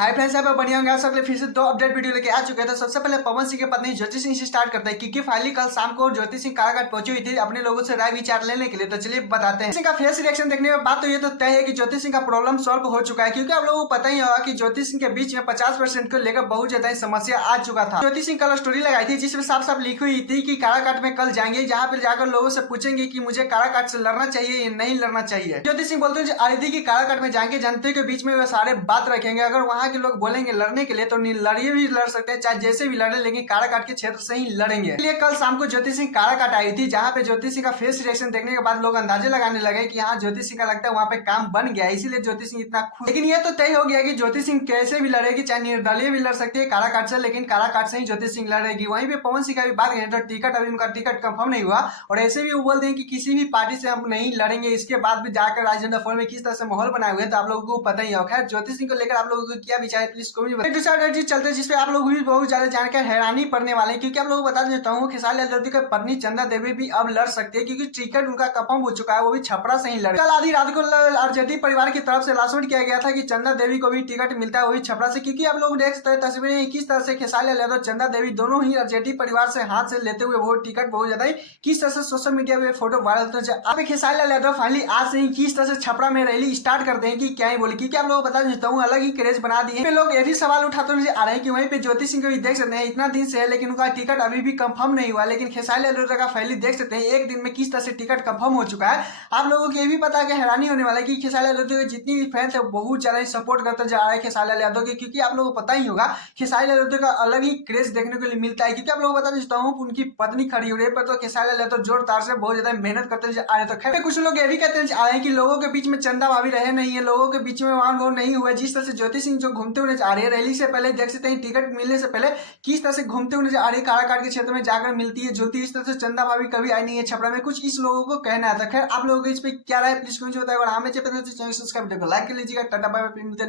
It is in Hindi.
हाय फ्रेंड्स, यहाँ पे बढ़िया होंगे आप सबके फिर से दो अपडेट वीडियो लेके आ चुके हैं। तो सबसे पहले पवन सिंह की पत्नी ज्योति सिंह से स्टार्ट करते हैं, क्योंकि फाइनली कल शाम को ज्योति सिंह कारागार पहुंची हुई थी अपने लोगों से राय विचार लेने के लिए। तो चलिए बताते हैं। सिंह का फेस रिएक्शन देखने के बाद तो ये तो तय है कि ज्योति सिंह का प्रॉब्लम सॉल्व हो चुका है, क्योंकि आप लोगों को पता ही होगा कि ज्योति सिंह के बीच में 50% को लेकर बहुत ज्यादा समस्या आ चुका था। ज्योति सिंह कल स्टोरी लगाई थी जिसमें साफ साफ लिखी हुई थी कि काराकाट में कल जाएंगे, जहाँ पे जाकर लोगों से पूछेंगे कि मुझे काराकाट से लड़ना चाहिए या नहीं लड़ना चाहिए। ज्योति सिंह बोलते हैं आरिधि की काराकाट में जाएंगे, जनता के बीच में वे सारे बात रखेंगे। अगर वहां के लोग बोलेंगे लड़ने के लिए तो लड़िए भी लड़ सकते हैं, चाहे जैसे भी लड़े, लेकिन काराकाट के क्षेत्र से ही लड़ेंगे। इसलिए कल शाम को ज्योति सिंह काराकाट आई थी, जहां पे ज्योति सिंह का फेस रिएक्शन देखने के बाद लोग अंदाजे लगाने लगे कि हाँ ज्योति सिंह का लगता है वहां पे काम बन गया, इसीलिए ज्योति सिंह इतना खुश। लेकिन ये तो तय हो गया कि ज्योति सिंह कैसे भी लड़ेगी, चाहे निर्दलीय भी लड़ सकती है काराकाट से, लेकिन काराकाट से ही ज्योति सिंह लड़ेगी। वहीं पे पवन सिंह का भी बात करें तो टिकट अभी उनका टिकट कंफर्म नहीं हुआ, और ऐसे भी वो बोल दें कि किसी भी पार्टी से हम नहीं लड़ेंगे। इसके बाद भी जाकर राजेंद्र फोर में किस तरह से माहौल बनाए हुए तो आप लोगों को पता ही होगा। खैर ज्योति सिंह को लेकर आप लोगों को क्या विचार है प्लीज कमेंट में। दूसरा चीज चलते हैं जिसपे आप लोग भी बहुत ज्यादा जानकर हैरानी पड़ने वाले हैं, क्योंकि आप लोगों को बता देता हूँ खेसारी लाल यादव की पत्नी चंदा देवी भी अब लड़ सकती है, क्योंकि टिकट उनका कंफर्म हो चुका है, वो भी छपरा से ही लड़े। कल आधी रात को आरजेडी परिवार की तरफ से अनाउंसमेंट किया गया था कि चंदा देवी को भी टिकट मिलता है, वो भी छपरा से। क्योंकि आप लोग देख सकते हैं तस्वीरें किस तरह से खेसारी लाल यादव चंदा देवी दोनों ही आरजेडी परिवार से हाथ से लेते हुए वो टिकट बहुत ज्यादा किस तरह से सोशल मीडिया पे फोटो वायरल होते हैं। अब खेसारी लाल यादव फाइनली आज से ही किस तरह से छपरा में रैली स्टार्ट करते हैं कि क्या ही बोले, क्योंकि आप लोगों को बता देता हूँ अलग ही क्रेज बना दिए। लोग ये भी सवाल उठाते हुए आ रहे हैं कि वहीं पे ज्योति सिंह को भी देख सकते हैं इतना दिन से है, लेकिन उनका टिकट अभी भी कंफर्म नहीं हुआ। लेकिन खेसारी लाल यादव का फाइनली देख सकते हैं एक दिन में किस तरह से टिकट कंफर्म हो चुका है। आप लोगों को ये भी पता है कि हैरानी होने वाला है कि खेसारी लाल यादव के जितनी भी फैंस है बहुत ज्यादा सपोर्ट करते जा रहा है खेसारी लाल यादव के, क्योंकि आप लोगों को पता ही होगा खेसारी लाल यादव का अलग ही क्रेज देखने को मिलता है। क्योंकि आप लोगों को बता देता हूँ उनकी पत्नी खड़ी हो रही है पर तो खेसारी लाल यादव जोरदार से बहुत ज्यादा मेहनत करते आ रहे। तो खैर कुछ लोग ये भी कहते आ रहे हैं कि लोगों के बीच में चंदा भाभी रहे नहीं है, लोगों के बीच में वहां वो नहीं हुआ। जिस तरह से ज्योति सिंह जो घूमते हुए आ रही है रैली से पहले देख सकते हैं टिकट मिलने से पहले किस तरह से घूमते हुए आ रही काराकाट के क्षेत्र में जाकर मिलती है जुलती। इस तरह से चंदा भाभी कभी आई नहीं है छपरा में, कुछ इस लोगों को कहना था। खैर आप लोगों को इस पे क्या राय प्लीज कमेंट बताएगा, और हमें चैनल सब्सक्राइब कर लाइक कर लीजिएगा। Tata bye bye.